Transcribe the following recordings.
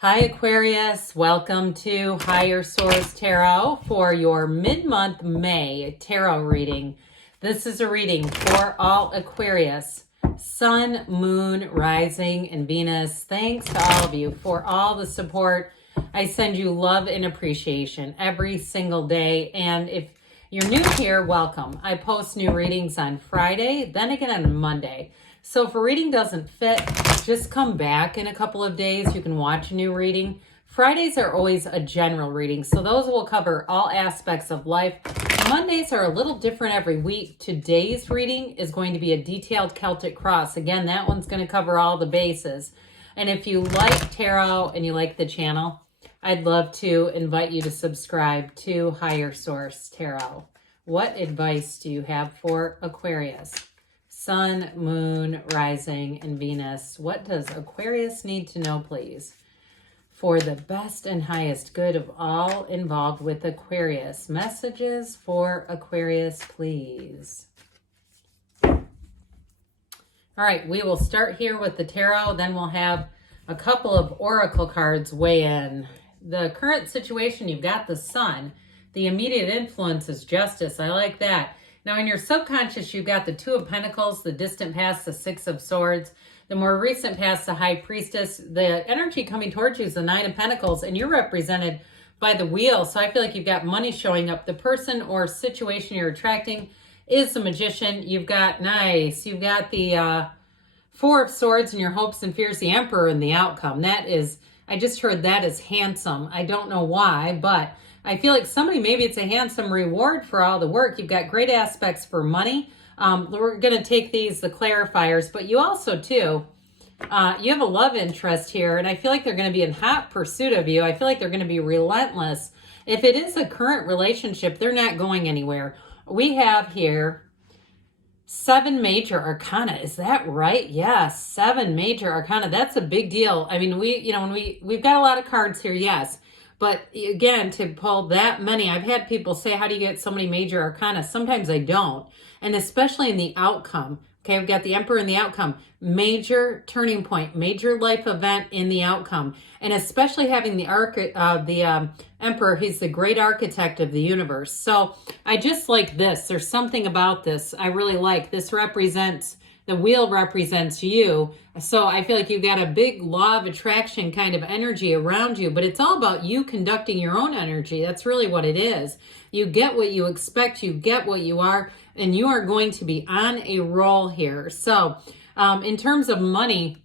Hi Aquarius, welcome to Higher Source Tarot for your mid-month May tarot reading. This is a reading for all Aquarius, Sun, Moon, Rising, and Venus. Thanks to all of you for all the support. I send you love and appreciation every single day. And if you're new here, welcome. I post new readings on Friday, then again on Monday. So if a reading doesn't fit, just come back in a couple of days. You can watch a new reading. Fridays are always a general reading, so those will cover all aspects of life. Mondays are a little different every week. Today's reading is going to be a detailed Celtic cross. Again, that one's going to cover all the bases. And if you like tarot and you like the channel, I'd love to invite you to subscribe to Higher Source Tarot. What advice do you have for Aquarius? Sun, Moon, Rising, and Venus. What does Aquarius need to know, please? For the best and highest good of all involved with Aquarius. Messages for Aquarius, please. All right, we will start here with the tarot. Then we'll have a couple of oracle cards weigh in. The current situation, you've got the Sun. The immediate influence is justice. I like that. Now, in your subconscious, you've got the Two of Pentacles, the distant past, the Six of Swords, the more recent past, the High Priestess. The energy coming towards you is the Nine of Pentacles, and you're represented by the Wheel. So I feel like you've got money showing up. The person or situation you're attracting is the Magician. You've got, you've got the Four of Swords and your hopes and fears, the Emperor, and the outcome. That is, I just heard that is handsome. I don't know why, but I feel like somebody, maybe it's a handsome reward for all the work. You've got great aspects for money. We're going to take these, the clarifiers, but you also, too, you have a love interest here, and I feel like they're going to be in hot pursuit of you. I feel like they're going to be relentless. If it is a current relationship, they're not going anywhere. We have here 7 major arcana. Is that right? Yes, 7 major arcana. That's a big deal. I mean, we've got a lot of cards here, yes. But again, to pull that many, I've had people say, how do you get so many major arcana? Sometimes I don't. And especially in the outcome. Okay, we've got the Emperor and the outcome. Major turning point, major life event in the outcome. And especially having the Emperor, he's the great architect of the universe. So I just like this. There's something about this I really like. This represents, the Wheel represents you. So I feel like you've got a big law of attraction kind of energy around you, but it's all about you conducting your own energy. That's really what it is. You get what you expect, you get what you are, and you are going to be on a roll here. So in terms of money,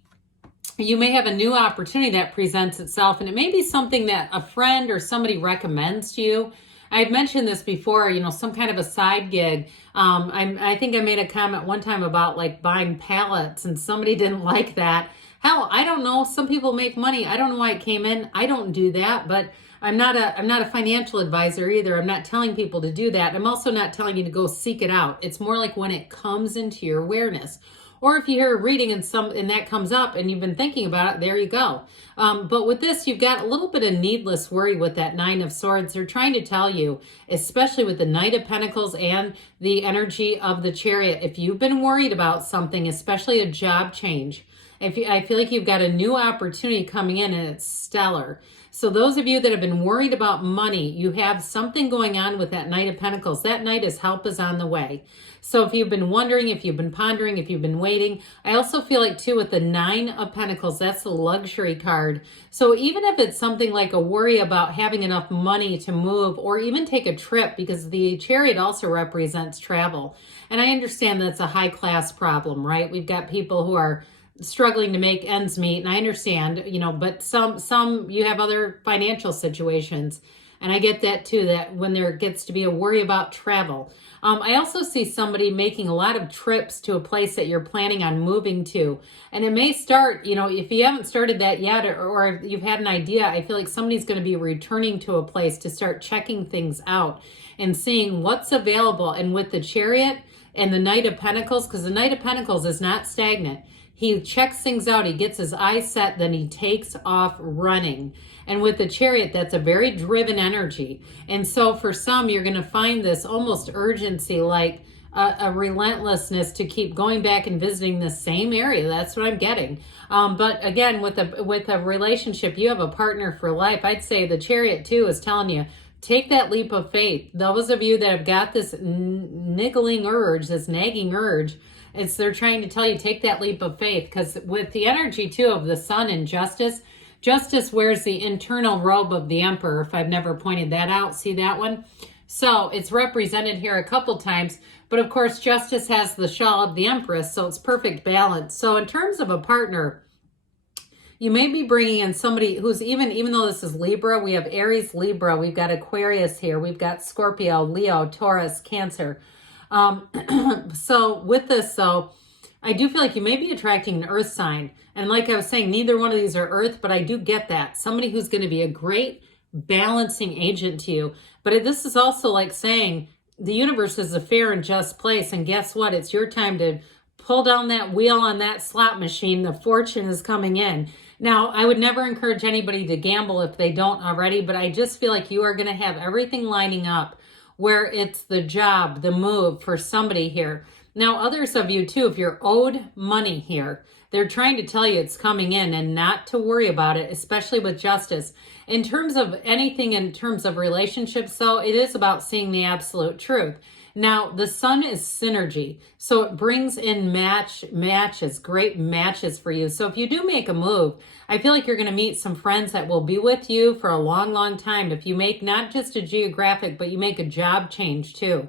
you may have a new opportunity that presents itself, and it may be something that a friend or somebody recommends to you. I've mentioned this before, some kind of a side gig. I think I made a comment one time about like buying pallets, and somebody didn't like that. Hell, I don't know. Some people make money. I don't know why it came in. I don't do that, but I'm not a financial advisor either. I'm not telling people to do that. I'm also not telling you to go seek it out. It's more like when it comes into your awareness. Or if you hear a reading and that comes up and you've been thinking about it, there you go. But with this, you've got a little bit of needless worry with that Nine of Swords. They're trying to tell you, especially with the Knight of Pentacles and the energy of the Chariot, if you've been worried about something, especially a job change, I feel like you've got a new opportunity coming in and it's stellar. So those of you that have been worried about money, you have something going on with that Knight of Pentacles. That Knight is help is on the way. So if you've been wondering, if you've been pondering, if you've been waiting, I also feel like too with the Nine of Pentacles, that's the luxury card. So even if it's something like a worry about having enough money to move or even take a trip, because the Chariot also represents travel. And I understand that's a high class problem, right? We've got people who are struggling to make ends meet, and I understand, but some you have other financial situations, and I get that too, that when there gets to be a worry about travel. I also see somebody making a lot of trips to a place that you're planning on moving to, and it may start, if you haven't started that yet, or if you've had an idea, I feel like somebody's going to be returning to a place to start checking things out and seeing what's available. And with the Chariot and the Knight of Pentacles, because the Knight of Pentacles is not stagnant. He checks things out. He gets his eyes set, then he takes off running. And with the Chariot, that's a very driven energy. And so for some, you're going to find this almost urgency, like a relentlessness to keep going back and visiting the same area. That's what I'm getting. But again, with a relationship, you have a partner for life. I'd say the Chariot too is telling you, take that leap of faith. Those of you that have got this niggling urge, this nagging urge, they're trying to tell you, take that leap of faith. Because with the energy too of the sun and justice, Justice wears the internal robe of the emperor, if I've never pointed that out. See that one? So it's represented here a couple times, but of course Justice has the shawl of the empress, so it's perfect balance. So in terms of a partner, you may be bringing in somebody who's even though this is Libra, we have Aries, Libra, we've got Aquarius here, we've got Scorpio, Leo, Taurus, Cancer. So with this though, I do feel like you may be attracting an earth sign. And like I was saying, neither one of these are earth, but I do get that. Somebody who's going to be a great balancing agent to you. But this is also like saying the universe is a fair and just place. And guess what? It's your time to pull down that wheel on that slot machine. The fortune is coming in. Now, I would never encourage anybody to gamble if they don't already, but I just feel like you are going to have everything lining up where it's the job, the move for somebody here. Now, others of you too, if you're owed money here, they're trying to tell you it's coming in and not to worry about it, especially with Justice. In terms of anything in terms of relationships, though, it is about seeing the absolute truth. Now, the sun is synergy, so it brings in matches, great matches for you. So if you do make a move, I feel like you're going to meet some friends that will be with you for a long, long time. If you make not just a geographic, but you make a job change too.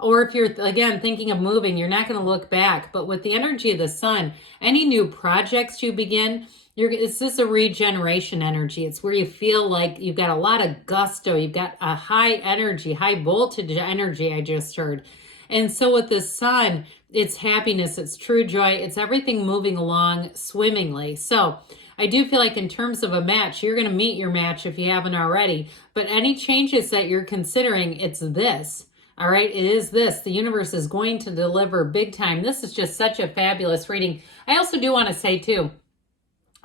Or if you're, again, thinking of moving, you're not going to look back. But with the energy of the sun, any new projects you begin, this is a regeneration energy. It's where you feel like you've got a lot of gusto. You've got a high energy, high voltage energy, I just heard. And so with the sun, it's happiness, it's true joy, it's everything moving along swimmingly. So I do feel like in terms of a match, you're going to meet your match if you haven't already. But any changes that you're considering, it's this. All right, it is this. The universe is going to deliver big time. This is just such a fabulous reading. I also do want to say too,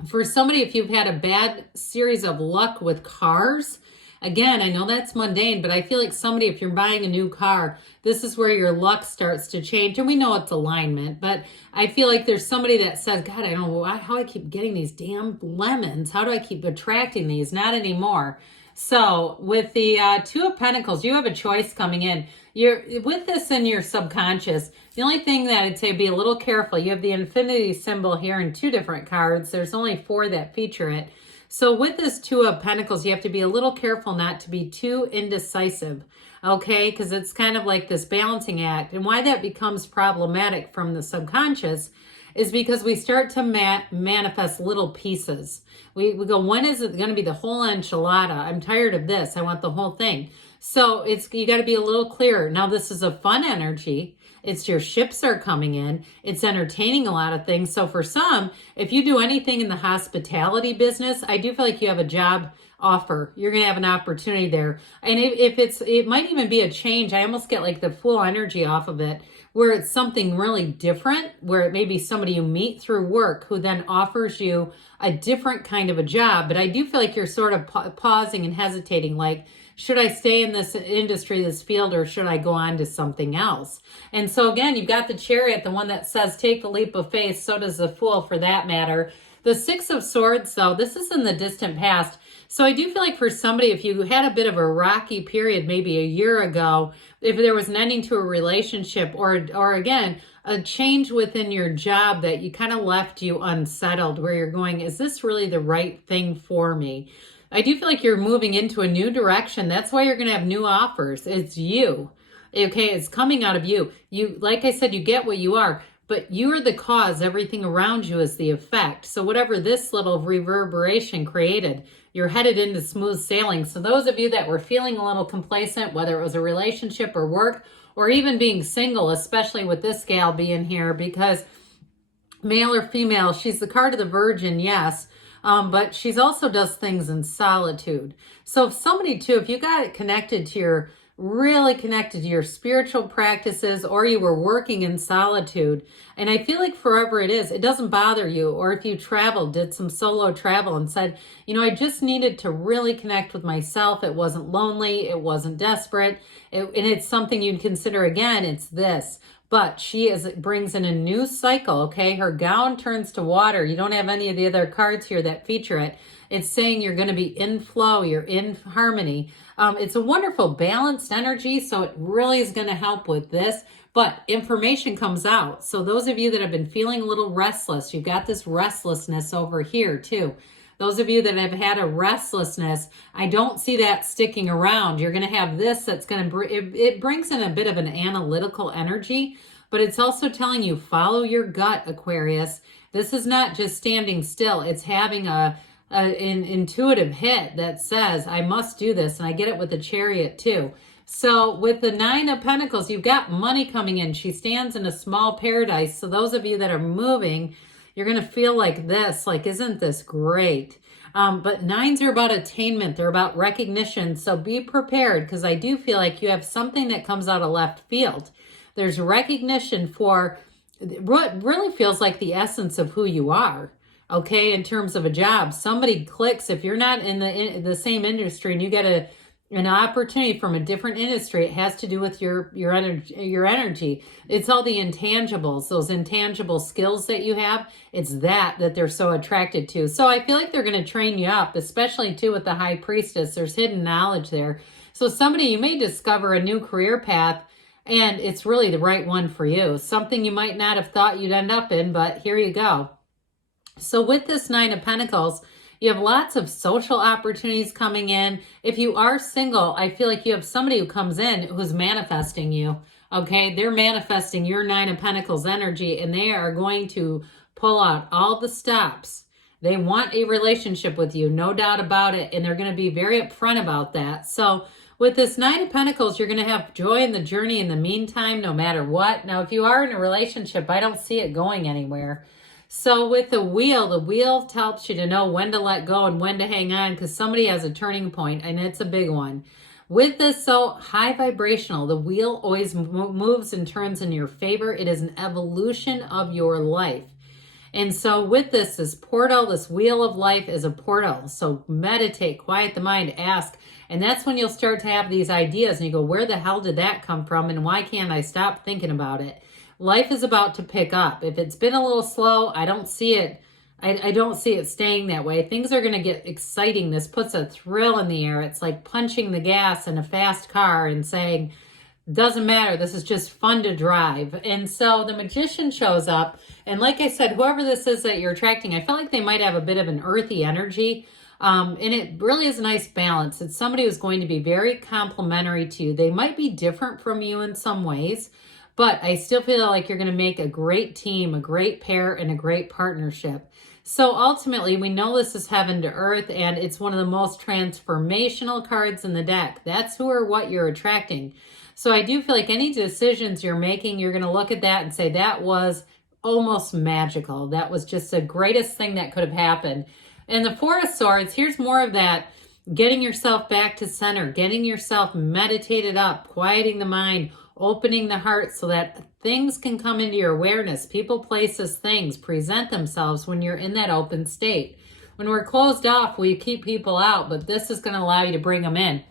for somebody, if you've had a bad series of luck with cars, again, I know that's mundane, but I feel like somebody, if you're buying a new car, this is where your luck starts to change. And we know it's alignment, but I feel like there's somebody that says, God, I don't know how I keep getting these damn lemons. How do I keep attracting these? Not anymore. So with the Two of Pentacles, you have a choice coming in. You're with this in your subconscious. The only thing that I'd say, be a little careful. You have the infinity symbol here in two different cards. There's only 4 that feature it. So with this Two of Pentacles, you have to be a little careful not to be too indecisive, okay? Because it's kind of like this balancing act. And why that becomes problematic from the subconscious is because we start to manifest little pieces. We go, when is it going to be the whole enchilada? I'm tired of this. I want the whole thing. So you got to be a little clearer. Now, this is a fun energy. It's your ships are coming in. It's entertaining a lot of things. So for some, if you do anything in the hospitality business, I do feel like you have a job offer. You're going to have an opportunity there. And it might even be a change. I almost get like the full energy off of it, where it's something really different, where it may be somebody you meet through work who then offers you a different kind of a job. But I do feel like you're sort of pausing and hesitating, like, should I stay in this industry, this field, or should I go on to something else? And so again, you've got the Chariot, the one that says take the leap of faith. So does the Fool for that matter. The Six of Swords, though, this is in the distant past. So I do feel like for somebody, if you had a bit of a rocky period, maybe a year ago, if there was an ending to a relationship or again, a change within your job that you kind of left you unsettled, where you're going, is this really the right thing for me? I do feel like you're moving into a new direction. That's why you're going to have new offers. It's you. Okay, it's coming out of you. You, like I said, you get what you are, but you are the cause. Everything around you is the effect. So whatever this little reverberation created, you're headed into smooth sailing. So those of you that were feeling a little complacent, whether it was a relationship or work, or even being single, especially with this gal being here, because male or female, she's the card of the Virgin, yes, but she's also does things in solitude. So if somebody too, if you got it connected to really connected to your spiritual practices, or you were working in solitude, and I feel like forever it doesn't bother you. Or if you traveled, did some solo travel and said, you know, I just needed to really connect with myself. It wasn't lonely. It wasn't desperate. And it's something you'd consider, again, it's this. but brings in a new cycle, okay? Her gown turns to water. You don't have any of the other cards here that feature it. It's saying you're going to be in flow, you're in harmony. It's a wonderful balanced energy, so it really is going to help with this. But information comes out. So those of you that have been feeling a little restless, you've got this restlessness over here too. Those of you that have had a restlessness, I don't see that sticking around. You're going to have this that's going to, it brings in a bit of an analytical energy, but it's also telling you follow your gut, Aquarius. This is not just standing still. It's having an intuitive hit that says, I must do this. And I get it with the Chariot too. So with the Nine of Pentacles, you've got money coming in. She stands in a small paradise. So those of you that are moving, you're going to feel like this, like, isn't this great? But nines are about attainment. They're about recognition. So be prepared, because I do feel like you have something that comes out of left field. There's recognition for what really feels like the essence of who you are. Okay, in terms of a job, somebody clicks. If you're not in the same industry and you get an opportunity from a different industry, it has to do with your energy. It's all the intangibles, those intangible skills that you have. It's that they're so attracted to. So I feel like they're going to train you up, especially too with the High Priestess. There's hidden knowledge there. So somebody, you may discover a new career path, and it's really the right one for you. Something you might not have thought you'd end up in, but here you go. So with this Nine of Pentacles, you have lots of social opportunities coming in. If you are single, I feel like you have somebody who comes in who's manifesting you, okay? They're manifesting your Nine of Pentacles energy, and they are going to pull out all the stops. They want a relationship with you, no doubt about it, and they're going to be very upfront about that. So with this Nine of Pentacles, you're going to have joy in the journey in the meantime, no matter what. Now, if you are in a relationship, I don't see it going anywhere. So with the wheel helps you to know when to let go and when to hang on, because somebody has a turning point, and it's a big one. With this, so high vibrational, the wheel always moves and turns in your favor. It is an evolution of your life. And so with this portal, this wheel of life is a portal. So meditate, quiet the mind, ask. And that's when you'll start to have these ideas and you go, where the hell did that come from? And why can't I stop thinking about it? Life is about to pick up. If it's been a little slow, I don't see it. I don't see it staying that way. Things are going to get exciting. This puts a thrill in the air. It's like punching the gas in a fast car and saying, doesn't matter. This is just fun to drive. And so the Magician shows up. And like I said, whoever this is that you're attracting, I feel like they might have a bit of an earthy energy. And it really is a nice balance. It's somebody who's going to be very complimentary to you. They might be different from you in some ways, but I still feel like you're going to make a great team, a great pair, and a great partnership. So ultimately, we know this is heaven to earth, and it's one of the most transformational cards in the deck. That's who or what you're attracting. So I do feel like any decisions you're making, you're going to look at that and say, that was almost magical. That was just the greatest thing that could have happened. And the Four of Swords, here's more of that, getting yourself back to center, getting yourself meditated up, quieting the mind, opening the heart so that things can come into your awareness. People, places, things present themselves when you're in that open state. When we're closed off, we keep people out, but this is going to allow you to bring them in.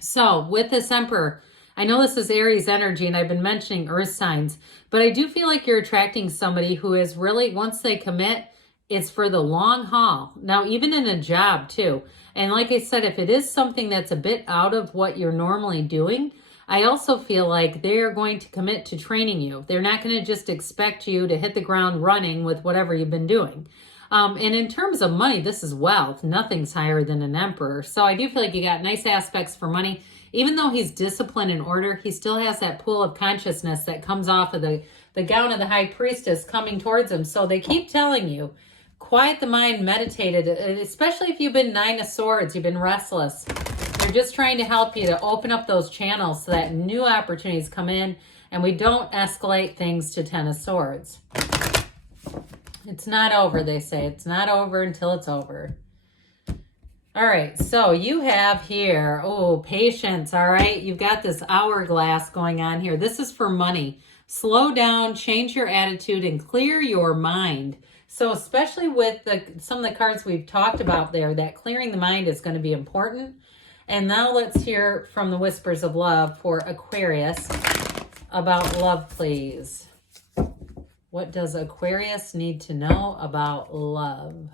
So with this Emperor, I know this is Aries energy, and I've been mentioning earth signs, but I do feel like you're attracting somebody who is really, once they commit, it's for the long haul. Now, even in a job too. And like I said, if it is something that's a bit out of what you're normally doing, I also feel like they're going to commit to training you. They're not going to just expect you to hit the ground running with whatever you've been doing. And in terms of money, this is wealth. Nothing's higher than an Emperor. So I do feel like you got nice aspects for money. Even though he's disciplined and order, he still has that pool of consciousness that comes off of the gown of the High Priestess coming towards him. So they keep telling you, quiet the mind, meditate it, especially if you've been Nine of Swords, you've been restless. They're just trying to help you to open up those channels so that new opportunities come in and we don't escalate things to Ten of Swords. It's not over, they say. It's not over until it's over. All right, so you have here, patience, all right? You've got this hourglass going on here. This is for money. Slow down, change your attitude, and clear your mind. So especially with some of the cards we've talked about there, that clearing the mind is going to be important. And now let's hear from the Whispers of Love for Aquarius. about love, please? What does Aquarius need to know about love?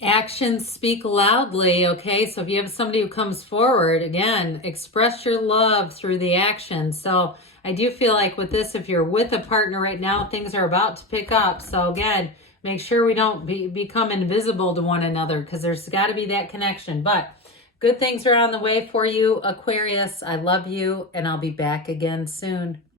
Actions speak loudly, okay? So if you have somebody who comes forward, again, express your love through the action. So I do feel like with this, if you're with a partner right now, things are about to pick up. So again, make sure we don't become invisible to one another, because there's got to be that connection. But good things are on the way for you, Aquarius. I love you, and I'll be back again soon.